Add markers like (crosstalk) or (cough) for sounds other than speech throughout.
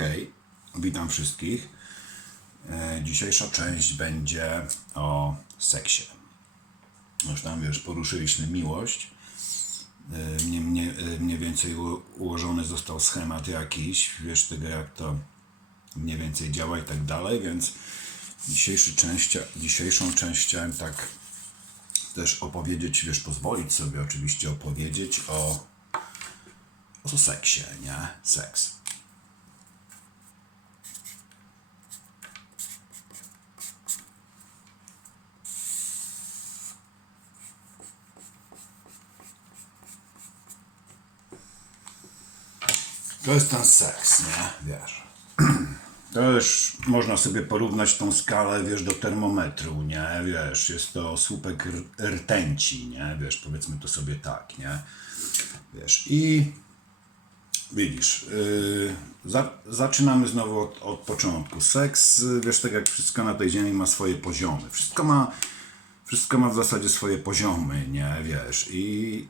hej, witam wszystkich. E, Dzisiejsza część będzie o seksie. Już tam wiesz, poruszyliśmy miłość. E, Mniej, mniej, mniej więcej ułożony został schemat jakiś, wiesz tego jak to mniej więcej działa i tak dalej, więc dzisiejszy część, dzisiejszą część chciałem tak też opowiedzieć, wiesz, pozwolić sobie oczywiście opowiedzieć o, o seksie, nie? Seks. To jest ten seks, nie? Wiesz. (clears throat) To już można sobie porównać tą skalę, wiesz, do termometru, nie? Wiesz, jest to słupek rtęci, nie? Wiesz, powiedzmy to sobie tak, nie? Wiesz, i widzisz, yy, za, zaczynamy znowu od, od początku. Seks, wiesz, tak jak wszystko na tej ziemi ma swoje poziomy. Wszystko ma, wszystko ma w zasadzie swoje poziomy, nie? Wiesz, i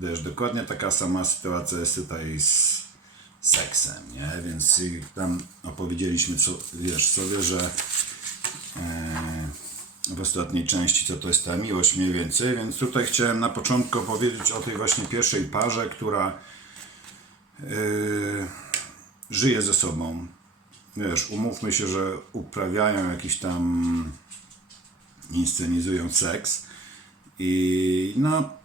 wiesz, dokładnie taka sama sytuacja jest tutaj z seksem, nie? Więc tam opowiedzieliśmy, co, wiesz, sobie, że e, w ostatniej części, co to jest ta miłość mniej więcej, więc tutaj chciałem na początku opowiedzieć o tej właśnie pierwszej parze, która y, żyje ze sobą. Wiesz, umówmy się, że uprawiają jakiś tam inscenizują seks i no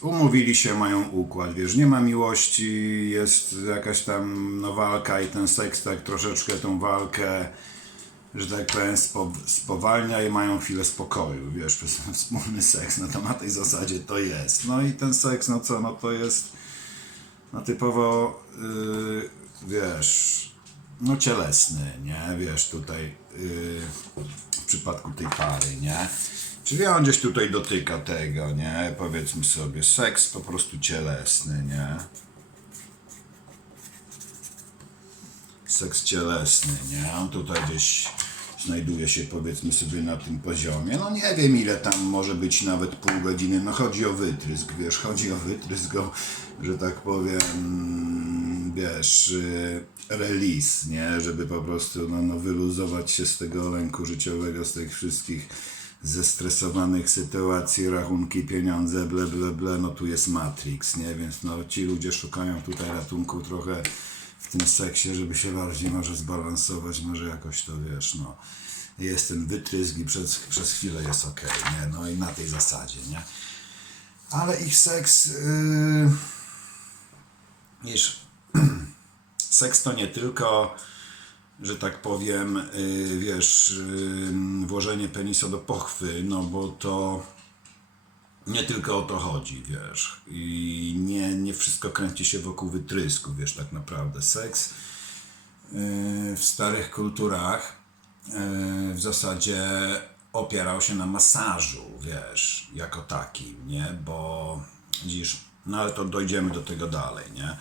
umówili się, mają układ, wiesz, nie ma miłości, jest jakaś tam no, walka i ten seks tak troszeczkę tą walkę, że tak powiem, spo, spowalnia i mają chwilę spokoju, wiesz, przez (laughs) wspólny seks, no to na tej zasadzie to jest. No i ten seks, no co, no to jest no typowo, yy, wiesz, no cielesny, nie, wiesz, tutaj yy, w przypadku tej pary, nie. Czyli on gdzieś tutaj dotyka tego, nie? Powiedzmy sobie, seks po prostu cielesny, nie? Seks cielesny, nie? On tutaj gdzieś znajduje się, powiedzmy sobie, na tym poziomie. No nie wiem, ile tam może być nawet pół godziny. No chodzi o wytrysk, wiesz, chodzi o wytrysk, o, że tak powiem, wiesz, y, release, nie? Żeby po prostu no, no, wyluzować się z tego lęku życiowego, z tych wszystkich zestresowanych sytuacji, rachunki, pieniądze, ble, ble, ble, no tu jest Matrix, nie? Więc no ci ludzie szukają tutaj ratunku trochę w tym seksie, żeby się bardziej może zbalansować, może jakoś to, wiesz, no jest ten wytrysk i przez, przez chwilę jest ok, nie? No i na tej zasadzie, nie? Ale ich seks, yy, (clears throat) seks to nie tylko że tak powiem, y, wiesz, y, włożenie penisa do pochwy, no bo to nie tylko o to chodzi, wiesz. I nie, nie wszystko kręci się wokół wytrysku, wiesz, tak naprawdę. Seks y, w starych kulturach w zasadzie opierał się na masażu, wiesz, jako takim, nie? Bo widzisz, no ale to dojdziemy do tego dalej, nie?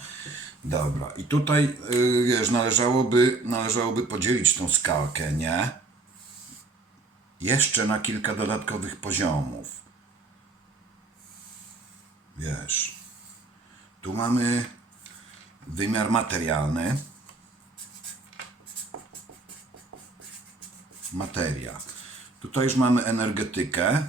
Dobra, i tutaj, y, wiesz, należałoby, należałoby podzielić tą skalkę, nie? Jeszcze na kilka dodatkowych poziomów. Wiesz, tu mamy wymiar materialny. Materia. Tutaj już mamy energetykę.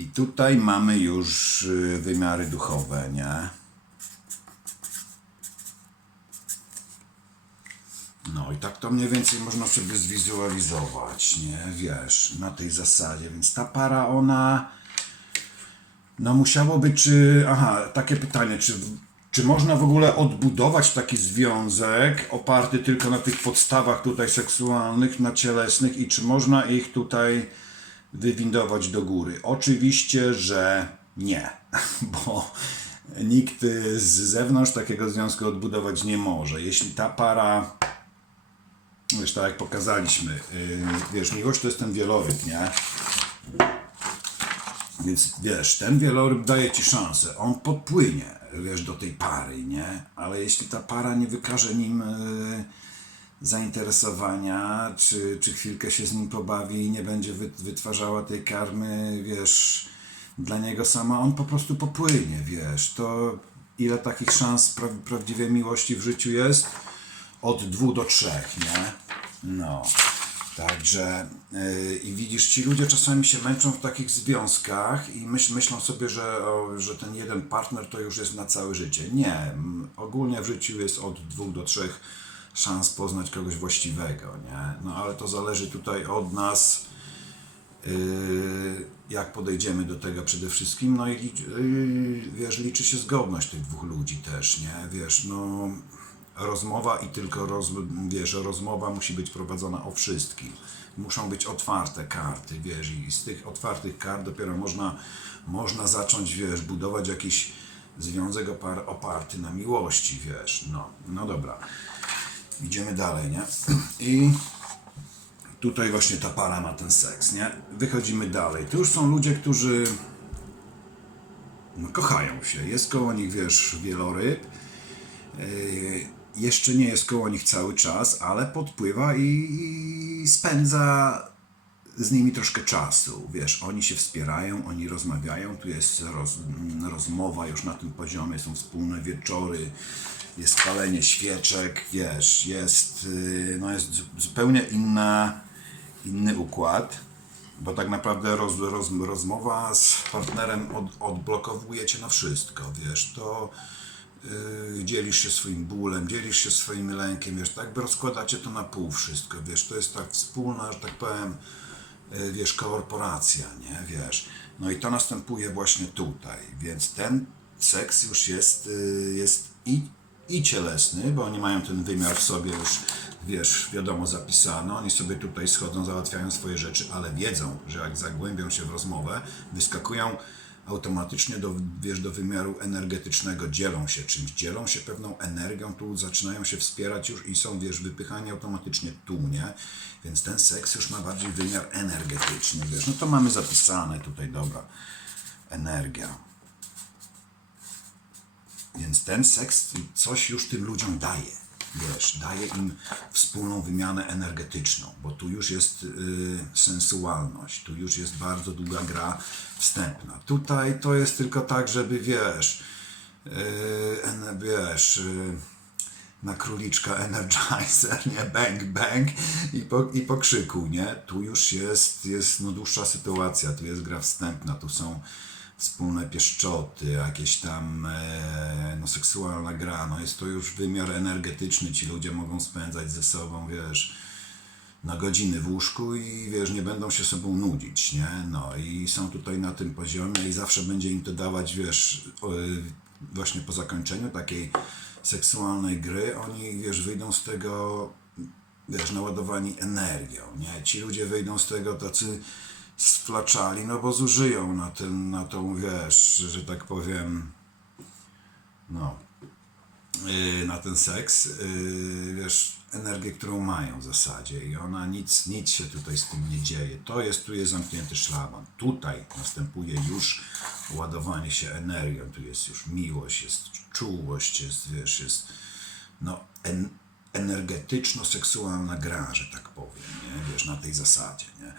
I tutaj mamy już y, wymiary duchowe, nie? No i tak to mniej więcej można sobie zwizualizować, nie? Wiesz, na tej zasadzie. Więc ta para, ona... No musiałoby, czy... Aha, takie pytanie, czy, czy można w ogóle odbudować taki związek oparty tylko na tych podstawach tutaj seksualnych, na cielesnych i czy można ich tutaj wywindować do góry? Oczywiście, że nie, (laughs) bo nikt z zewnątrz takiego związku odbudować nie może. Jeśli ta para, wiesz, tak jak pokazaliśmy, yy, wiesz, miłość to jest ten wieloryb, nie? Więc wiesz, ten wieloryb daje ci szansę, on podpłynie, wiesz, do tej pary, nie? Ale jeśli ta para nie wykaże nim yy, zainteresowania, czy, czy chwilkę się z nim pobawi i nie będzie wy, wytwarzała tej karmy, wiesz, dla niego sama, on po prostu popłynie, wiesz, to ile takich szans pra prawdziwej miłości w życiu jest? Od dwóch do trzech, nie? No. Także yy, i widzisz, ci ludzie czasami się męczą w takich związkach i myśl, myślą sobie, że, o, że ten jeden partner to już jest na całe życie. Nie, ogólnie w życiu jest od dwóch do trzech szans poznać kogoś właściwego, nie? No ale to zależy tutaj od nas, yy, jak podejdziemy do tego przede wszystkim, no i wiesz, liczy się zgodność tych dwóch ludzi też, nie? Wiesz, no rozmowa i tylko roz, wiesz, rozmowa musi być prowadzona o wszystkim. Muszą być otwarte karty, wiesz, i z tych otwartych kart dopiero można, można zacząć, wiesz, budować jakiś związek opar, oparty na miłości, wiesz, no, no dobra. Idziemy dalej, nie? (clears throat) I tutaj właśnie ta para ma ten seks, nie? Wychodzimy dalej. Tu już są ludzie, którzy no, kochają się. Jest koło nich, wiesz, wieloryb. Yy, jeszcze nie jest koło nich cały czas, ale podpływa i, i spędza z nimi troszkę czasu. Wiesz, oni się wspierają, oni rozmawiają, tu jest roz, mm, rozmowa już na tym poziomie, są wspólne wieczory, jest palenie świeczek, wiesz, jest, yy, no jest zu- zupełnie inna, inny układ, bo tak naprawdę roz, roz, rozmowa z partnerem od, odblokowuje cię na wszystko, wiesz, to yy, dzielisz się swoim bólem, dzielisz się swoim lękiem, wiesz, tak by rozkładacie to na pół wszystko, wiesz, to jest tak wspólna, że tak powiem, yy, wiesz, korporacja, nie, wiesz, no i to następuje właśnie tutaj, więc ten seks już jest, yy, jest i, i cielesny, bo oni mają ten wymiar w sobie już, wiesz, wiadomo, zapisano, oni sobie tutaj schodzą, załatwiają swoje rzeczy, ale wiedzą, że jak zagłębią się w rozmowę, wyskakują automatycznie do, wiesz, do wymiaru energetycznego, dzielą się czymś, dzielą się pewną energią, tu zaczynają się wspierać już i są, wiesz, wypychani automatycznie tu, nie? Więc ten seks już ma bardziej wymiar energetyczny, wiesz, no to mamy zapisane tutaj, dobra, energia. Więc ten seks coś już tym ludziom daje. Wiesz, daje im wspólną wymianę energetyczną, bo tu już jest y, sensualność, tu już jest bardzo długa gra wstępna. Tutaj to jest tylko tak, żeby wiesz, y, wiesz, y, na króliczka Energizer, nie? Bang, bang i po, i po krzyku, nie? Tu już jest, jest no, dłuższa sytuacja, tu jest gra wstępna, tu są wspólne pieszczoty, jakieś tam e, no, seksualna gra, no jest to już wymiar energetyczny, ci ludzie mogą spędzać ze sobą, wiesz, na godziny w łóżku i wiesz, nie będą się sobą nudzić, nie? No i są tutaj na tym poziomie i zawsze będzie im to dawać, wiesz, y, właśnie po zakończeniu takiej seksualnej gry, oni, wiesz, wyjdą z tego, wiesz, naładowani energią, nie? Ci ludzie wyjdą z tego tacy sflaczali, no bo zużyją na ten, na tą, wiesz, że tak powiem, no, yy, na ten seks, yy, wiesz, energię, którą mają w zasadzie i ona nic, nic się tutaj z tym nie dzieje. To jest, tu jest zamknięty szlaban. Tutaj następuje już ładowanie się energią, tu jest już miłość, jest czułość, jest, wiesz, jest, no, en, energetyczno-seksualna gra, że tak powiem, nie? Wiesz, na tej zasadzie, nie?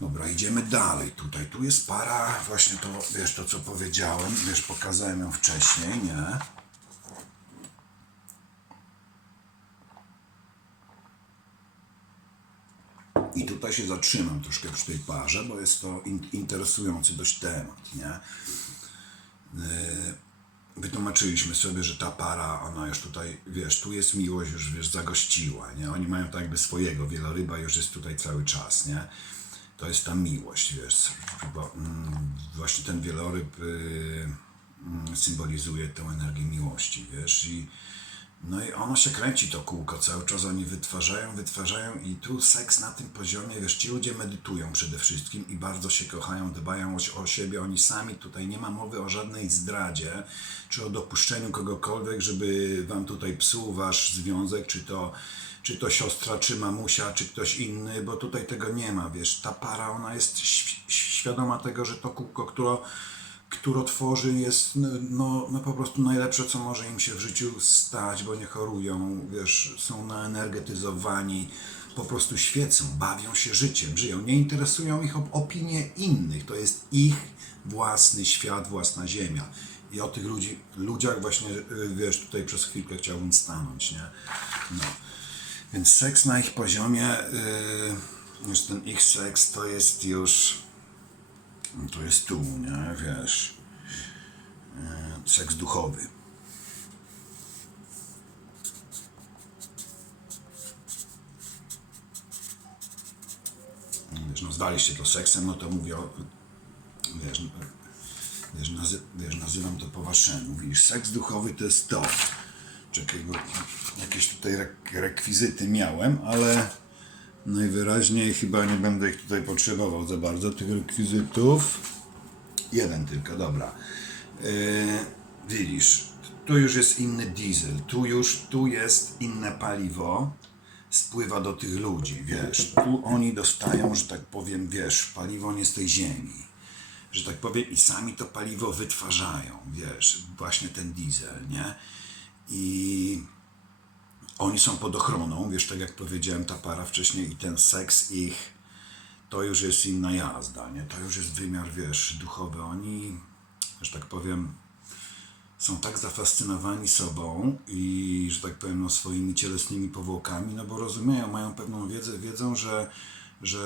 Dobra, idziemy dalej. Tutaj, tu jest para, właśnie to, wiesz, to co powiedziałem, wiesz, pokazałem ją wcześniej, nie? I tutaj się zatrzymam troszkę przy tej parze, bo jest to in, interesujący dość temat, nie? Yy, wytłumaczyliśmy sobie, że ta para, ona już tutaj, wiesz, tu jest miłość, już wiesz, zagościła, nie? Oni mają tak jakby swojego, wieloryba już jest tutaj cały czas, nie? To jest ta miłość, wiesz, bo, mm, właśnie ten wieloryb y, mm, symbolizuje tę energię miłości, wiesz, i no i ono się kręci to kółko, cały czas oni wytwarzają, wytwarzają i tu seks na tym poziomie, wiesz, ci ludzie medytują przede wszystkim i bardzo się kochają, dbają o, o siebie, oni sami, tutaj nie ma mowy o żadnej zdradzie, czy o dopuszczeniu kogokolwiek, żeby wam tutaj psuł wasz związek, czy to, czy to siostra, czy mamusia, czy ktoś inny, bo tutaj tego nie ma, wiesz, ta para, ona jest ś- świadoma tego, że to kółko, które tworzy jest no, no, po prostu najlepsze, co może im się w życiu stać, bo nie chorują, wiesz, są naenergetyzowani, po prostu świecą, bawią się życiem, żyją. Nie interesują ich op- opinie innych. To jest ich własny świat, własna ziemia. I o tych ludzi, ludziach właśnie, y, wiesz, tutaj przez chwilkę chciałbym stanąć, nie? No. Więc seks na ich poziomie, yy, już ten ich seks to jest już, to jest tu, nie? Wiesz, yy, seks duchowy. wiesz, no zwaliście to seksem, no to mówię o, wiesz, no, wiesz, nazy, wiesz, nazywam to po waszemu. Seks duchowy to jest to. Czekaj, bo jakieś tutaj rek- rekwizyty miałem, ale najwyraźniej chyba nie będę ich tutaj potrzebował za bardzo, tych rekwizytów. Jeden tylko, dobra. Yy, widzisz, tu już jest inny diesel, tu już, tu jest inne paliwo, spływa do tych ludzi, wiesz, tu oni dostają, że tak powiem, wiesz, paliwo nie z tej ziemi, że tak powiem, i sami to paliwo wytwarzają, wiesz, właśnie ten diesel, nie? I oni są pod ochroną, wiesz, tak jak powiedziałem, ta para wcześniej i ten seks ich, to już jest inna jazda, nie? To już jest wymiar, wiesz, duchowy. Oni, że tak powiem, są tak zafascynowani sobą i, że tak powiem, no, swoimi cielesnymi powłokami, no bo rozumieją, mają pewną wiedzę, wiedzą, że, że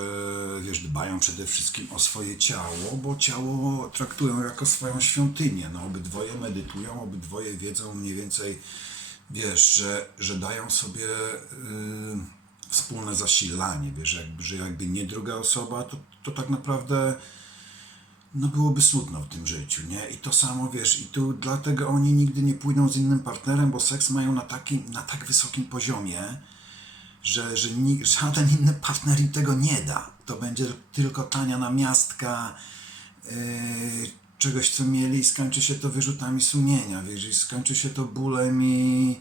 wiesz, dbają przede wszystkim o swoje ciało, bo ciało traktują jako swoją świątynię. No, obydwoje medytują, obydwoje wiedzą mniej więcej, wiesz, że, że dają sobie yy, wspólne zasilanie, wiesz, jakby, że jakby nie druga osoba, to, to tak naprawdę no byłoby smutno w tym życiu, nie? I to samo, wiesz, i tu dlatego oni nigdy nie pójdą z innym partnerem, bo seks mają na, takim, na tak wysokim poziomie, że, że ni- żaden inny partner im tego nie da. To będzie tylko tania namiastka yy, czegoś, co mieli i skończy się to wyrzutami sumienia, wiesz, i skończy się to bólem i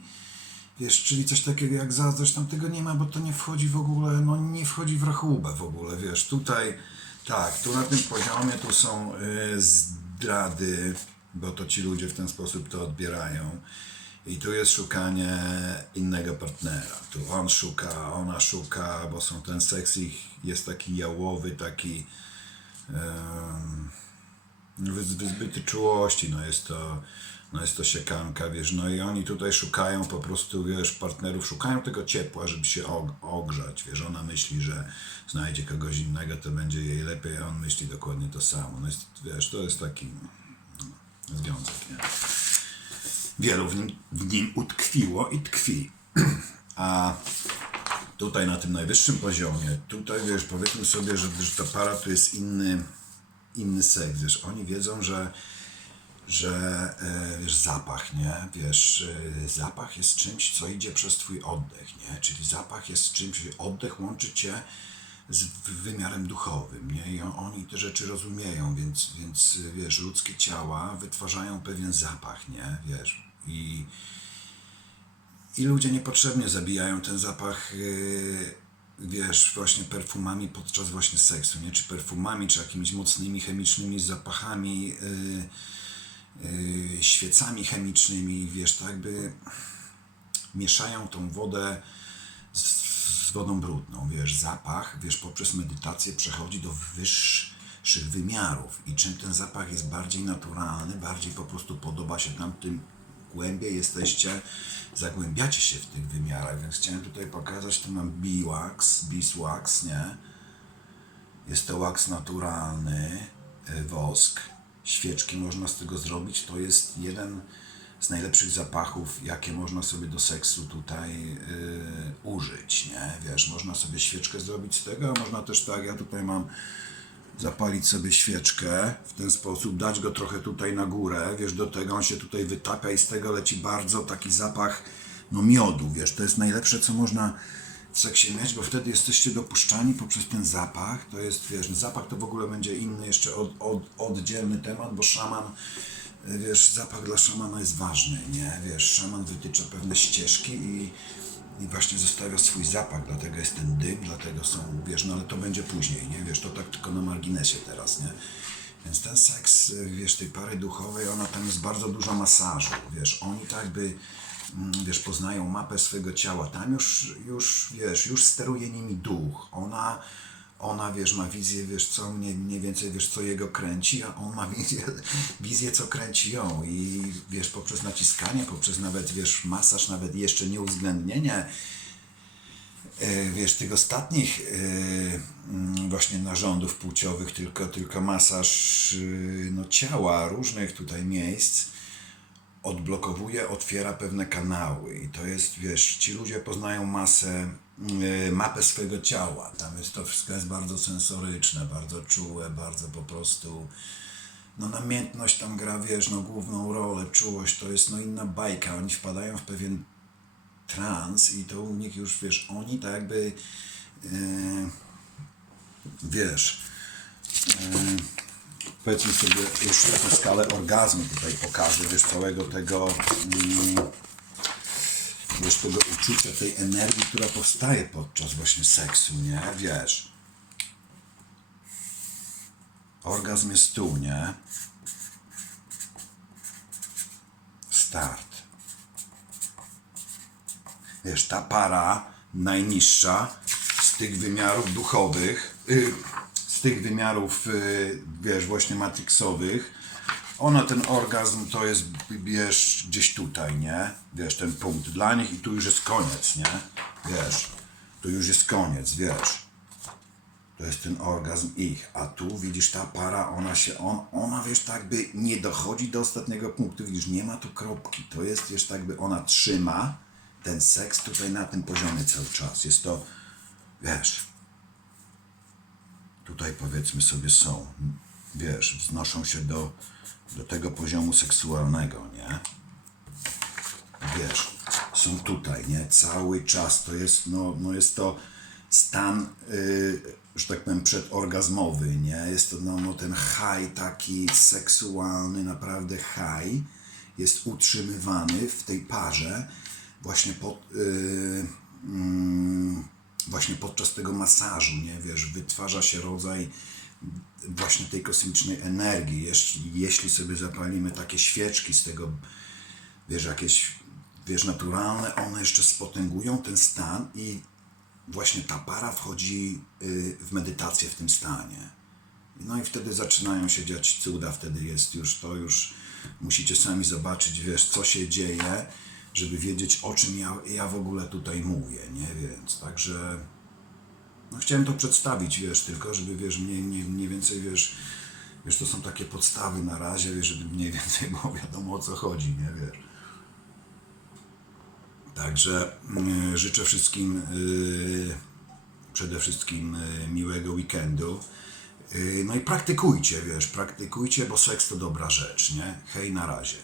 wiesz, czyli coś takiego jak zazdrość, tam tego nie ma, bo to nie wchodzi w ogóle, no nie wchodzi w rachubę w ogóle, wiesz, tutaj, tak, tu na tym poziomie tu są y, zdrady, bo to ci ludzie w ten sposób to odbierają. I tu jest szukanie innego partnera, tu on szuka, ona szuka, bo są ten seks ich jest taki jałowy, taki wyzbyty czułości, no jest to, no jest to siekanka, wiesz, no i oni tutaj szukają po prostu, wiesz, partnerów, szukają tego ciepła, żeby się og- ogrzać, wiesz, ona myśli, że znajdzie kogoś innego, to będzie jej lepiej, a on myśli dokładnie to samo, no jest, wiesz, to jest taki no, związek, nie? Wielu w nim, w nim utkwiło i tkwi, (clears throat) a tutaj na tym najwyższym poziomie, tutaj wiesz, powiedzmy sobie, że, że ta para to jest inny, inny seks, wiesz, oni wiedzą, że, że e, wiesz, zapach, nie, wiesz, e, zapach jest czymś, co idzie przez twój oddech, nie, czyli zapach jest czymś, oddech łączy cię z wymiarem duchowym, nie, i on- oni te rzeczy rozumieją, więc, więc wiesz, ludzkie ciała wytwarzają pewien zapach, nie, wiesz, i i ludzie niepotrzebnie zabijają ten zapach, yy, wiesz, właśnie perfumami podczas właśnie seksu, nie? Czy perfumami, czy jakimiś mocnymi chemicznymi zapachami, yy, yy, świecami chemicznymi, wiesz, tak jakby mieszają tą wodę z, z wodą brudną, wiesz, zapach, wiesz, poprzez medytację przechodzi do wyższych wymiarów i czym ten zapach jest bardziej naturalny, bardziej po prostu podoba się nam, tym głębiej jesteście, zagłębiacie się w tych wymiarach, więc chciałem tutaj pokazać, tu mam beeswax, beeswax, nie? Jest to wax naturalny, y, wosk. Świeczki można z tego zrobić. To jest jeden z najlepszych zapachów, jakie można sobie do seksu tutaj y, użyć, nie? Wiesz, można sobie świeczkę zrobić z tego, a można też tak, ja tutaj mam zapalić sobie świeczkę w ten sposób, dać go trochę tutaj na górę, wiesz, do tego on się tutaj wytapia i z tego leci bardzo taki zapach, no miodu, wiesz, to jest najlepsze, co można w seksie mieć, bo wtedy jesteście dopuszczani poprzez ten zapach, to jest, wiesz, zapach to w ogóle będzie inny, jeszcze od, od, oddzielny temat, bo szaman, wiesz, zapach dla szamana jest ważny, nie, wiesz, szaman wytycza pewne ścieżki i i właśnie zostawia swój zapach, dlatego jest ten dym, dlatego są, wiesz, no ale to będzie później, nie, wiesz, to tak tylko na marginesie teraz, nie. Więc ten seks, wiesz, tej pary duchowej, ona tam jest bardzo dużo masażu, wiesz, oni tak by mm, wiesz, poznają mapę swojego ciała. Tam już, już wiesz, już steruje nimi duch. Ona, ona wiesz, ma wizję, wiesz, co mniej, mniej więcej, wiesz, co jego kręci, a on ma (laughs) wizję, wizję, co kręci ją. I wiesz, poprzez naciskanie, poprzez nawet, wiesz, masaż, nawet jeszcze nieuwzględnienie e, wiesz, tych ostatnich e, mm, właśnie narządów płciowych, tylko, tylko masaż e, no, ciała, różnych tutaj miejsc odblokowuje, otwiera pewne kanały i to jest, wiesz, ci ludzie poznają masę, e, mapę swojego ciała. Tam jest to wszystko jest bardzo sensoryczne, bardzo czułe, bardzo po prostu no namiętność tam gra, wiesz, no główną rolę, czułość, to jest no inna bajka, oni wpadają w pewien trans i to u nich już, wiesz, oni tak jakby, e, wiesz, e, powiedzmy sobie już taką skalę orgazmu tutaj pokażę, wiesz, całego tego, mm, wiesz, tego uczucia, tej energii, która powstaje podczas właśnie seksu, nie, wiesz. Orgazm jest tu, nie? Start. Wiesz, ta para najniższa z tych wymiarów duchowych, y, z tych wymiarów, y, wiesz, właśnie matrixowych, ona ten orgazm to jest, wiesz, gdzieś tutaj, nie? Wiesz, ten punkt dla nich i tu już jest koniec, nie? Wiesz, tu już jest koniec, wiesz. To jest ten orgazm ich, a tu widzisz ta para, ona się, on, ona wiesz, tak by nie dochodzi do ostatniego punktu, widzisz, nie ma tu kropki, to jest wiesz, tak by ona trzyma ten seks tutaj na tym poziomie cały czas, jest to, wiesz, tutaj powiedzmy sobie są, wiesz, wznoszą się do, do tego poziomu seksualnego, nie? wiesz, są tutaj, nie? Cały czas to jest, no, no jest to stan, y, że tak powiem, przedorgazmowy, nie? Jest to no, no, ten high taki seksualny, naprawdę high jest utrzymywany w tej parze właśnie pod, y, mm, właśnie podczas tego masażu, nie? Wiesz, wytwarza się rodzaj właśnie tej kosmicznej energii. Jeśli, jeśli sobie zapalimy takie świeczki z tego wiesz, jakieś, wiesz, naturalne, one jeszcze spotęgują ten stan i właśnie ta para wchodzi y, w medytację w tym stanie. No i wtedy zaczynają się dziać cuda, wtedy jest już to, już musicie sami zobaczyć, wiesz, co się dzieje, żeby wiedzieć, o czym ja, ja w ogóle tutaj mówię, nie? Więc także no chciałem to przedstawić, wiesz, tylko żeby, wiesz, mniej, mniej, mniej więcej, wiesz, wiesz, to są takie podstawy na razie, wiesz, żeby mniej (laughs) więcej było wiadomo o co chodzi, nie, wiesz. Także y, życzę wszystkim y, przede wszystkim y, miłego weekendu. Y, no i praktykujcie, wiesz, praktykujcie, bo seks to dobra rzecz, nie? Hej, na razie.